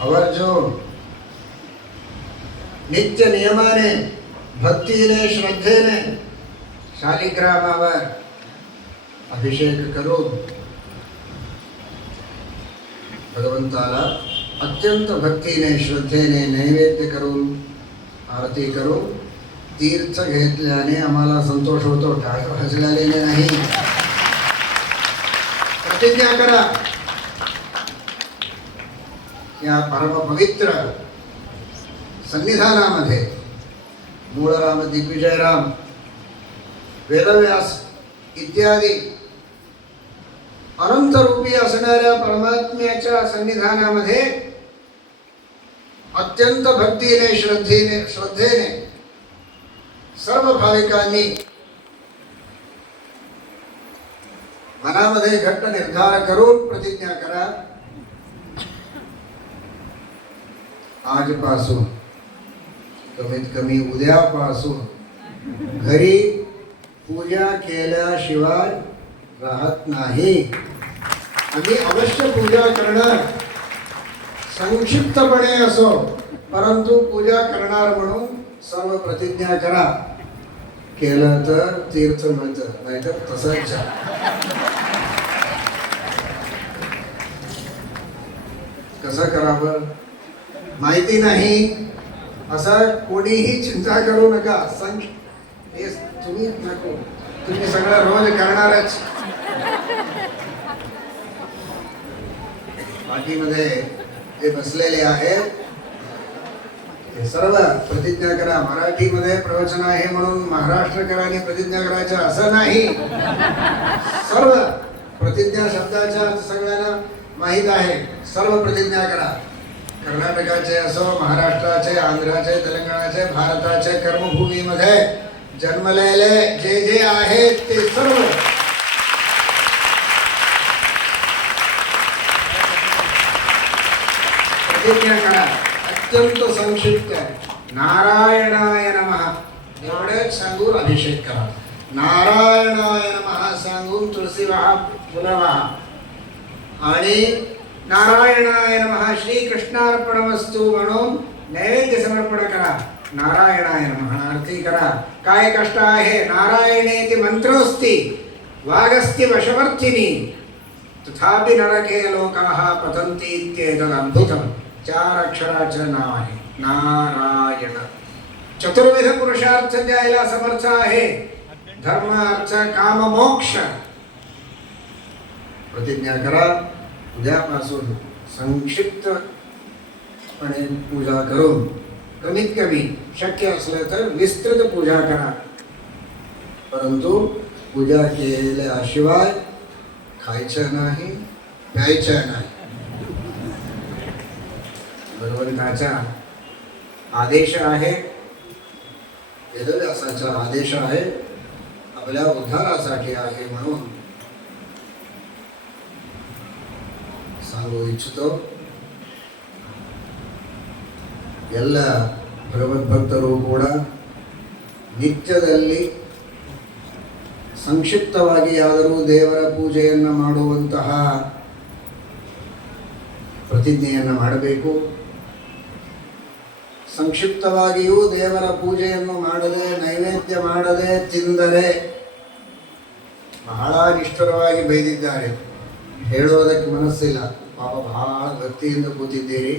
आवर्जून नित्य नियमाने भक्तीने श्रद्धेने शालिग्रामावर अभिषेक करून भगवंताला अत्यंत भक्तीने श्रद्धेने नैवेद्य करून आरती करून तीर्थ घेतल्याने आम्हाला संतोष होतो, टाळ वाजल्याने नाही. प्रतिज्ञा करा या परम पवित्र सन्निधानामध्ये मूळराम, दिग्विजयराम, वेदव्यास इत्यादी अनंतरूपी असणाऱ्या परमात्म्याच्या सन्निधानामध्ये अत्यंत भक्तीने श्रद्धेने सर्व भाविकांनी मनामध्ये घट्ट निर्धार करून प्रतिज्ञा करा. आजपासून कमीत कमी उद्यापासून घरी पूजा केल्याशिवाय राहत नाही. आम्ही अवश्य पूजा करणार, संक्षिप्तपणे असो परंतु पूजा करणार म्हणून सर्व प्रतिज्ञा करा. केलं तर तीर्थ मिळतं, नाहीतर तसंच. कसं करावं माहिती नाही असं कोणीही चिंता करू नका. हे तुम्ही नको, तुम्ही सगळं रोज करणारच. पाठीमध्ये जे बसलेले आहेत ते सर्व प्रतिज्ञा करा. मराठीमध्ये प्रवचन आहे म्हणून महाराष्ट्रकरांनी प्रतिज्ञा करायचं असं नाही. सर्व प्रतिज्ञा शब्दाच्या सगळ्यांना माहीत आहे. सर्व प्रतिज्ञा करा. कर्नाटकाचे असो, महाराष्ट्राचे, आंध्राचे, तेलंगणाचे, भारताचे कर्मभूमीमध्ये जन्मलेले जे जे आहेत ते सर्व प्रतिज्ञा करा. अत्यंत संक्षिप्त नारायणाय नमः एवढेच सांगून अभिषेक करा. नारायणाय नमः सांगून तुळशी वाहा, फुलं वाहा आणि नारायणाय नमः श्रीकृष्णार्पणमस्तु म्हणून नैवेद्य समर्पण करा. नारायणाय नमः आरती करा. काय कष्ट आहे. नारायणेति मंत्रोस्ति वागस्ति वशवर्तिनी तथापि नरके लोकाः पतन्ति इत्येतद् अद्भुतम्. 4 अक्षराचं नाव आहे नारायण. चतुर्विध पुरुषार्थ द्यायला समर्थ आहे. धर्म, अर्थ, काम, मोक्ष. प्रतिज्ञा करा. उद्यापासून संक्षिप्तपणे पूजा करून कमीत कमी शक्य असलं तर विस्तृत पूजा करा. परंतु पूजा केल्याशिवाय खायचं नाही, प्यायचं नाही. भगवंताचा आदेश आहे, वेदव्यासाचा आदेश आहे, आपल्या उद्धारासाठी आहे म्हणून सांगू इच्छितो. ಎಲ್ಲ ಭಗವದ್ಭಕ್ತರು ಕೂಡ ನಿತ್ಯದಲ್ಲಿ ಸಂಕ್ಷಿಪ್ತವಾಗಿಯಾದರೂ ದೇವರ ಪೂಜೆಯನ್ನು ಮಾಡುವಂತಹ ಪ್ರತಿಜ್ಞೆಯನ್ನು ಮಾಡಬೇಕು. ಸಂಕ್ಷಿಪ್ತವಾಗಿಯೂ ದೇವರ ಪೂಜೆಯನ್ನು ಮಾಡದೆ ನೈವೇದ್ಯ ಮಾಡದೆ ತಿಂದರೆ ಬಹಳ ನಿಷ್ಠುರವಾಗಿ ಬೈದಿದ್ದಾರೆ. ಹೇಳೋದಕ್ಕೆ ಮನಸ್ಸಿಲ್ಲ. ಪಾಪ ಬಹಳ ಭಕ್ತಿಯಿಂದ ಕೂತಿದ್ದೀರಿ,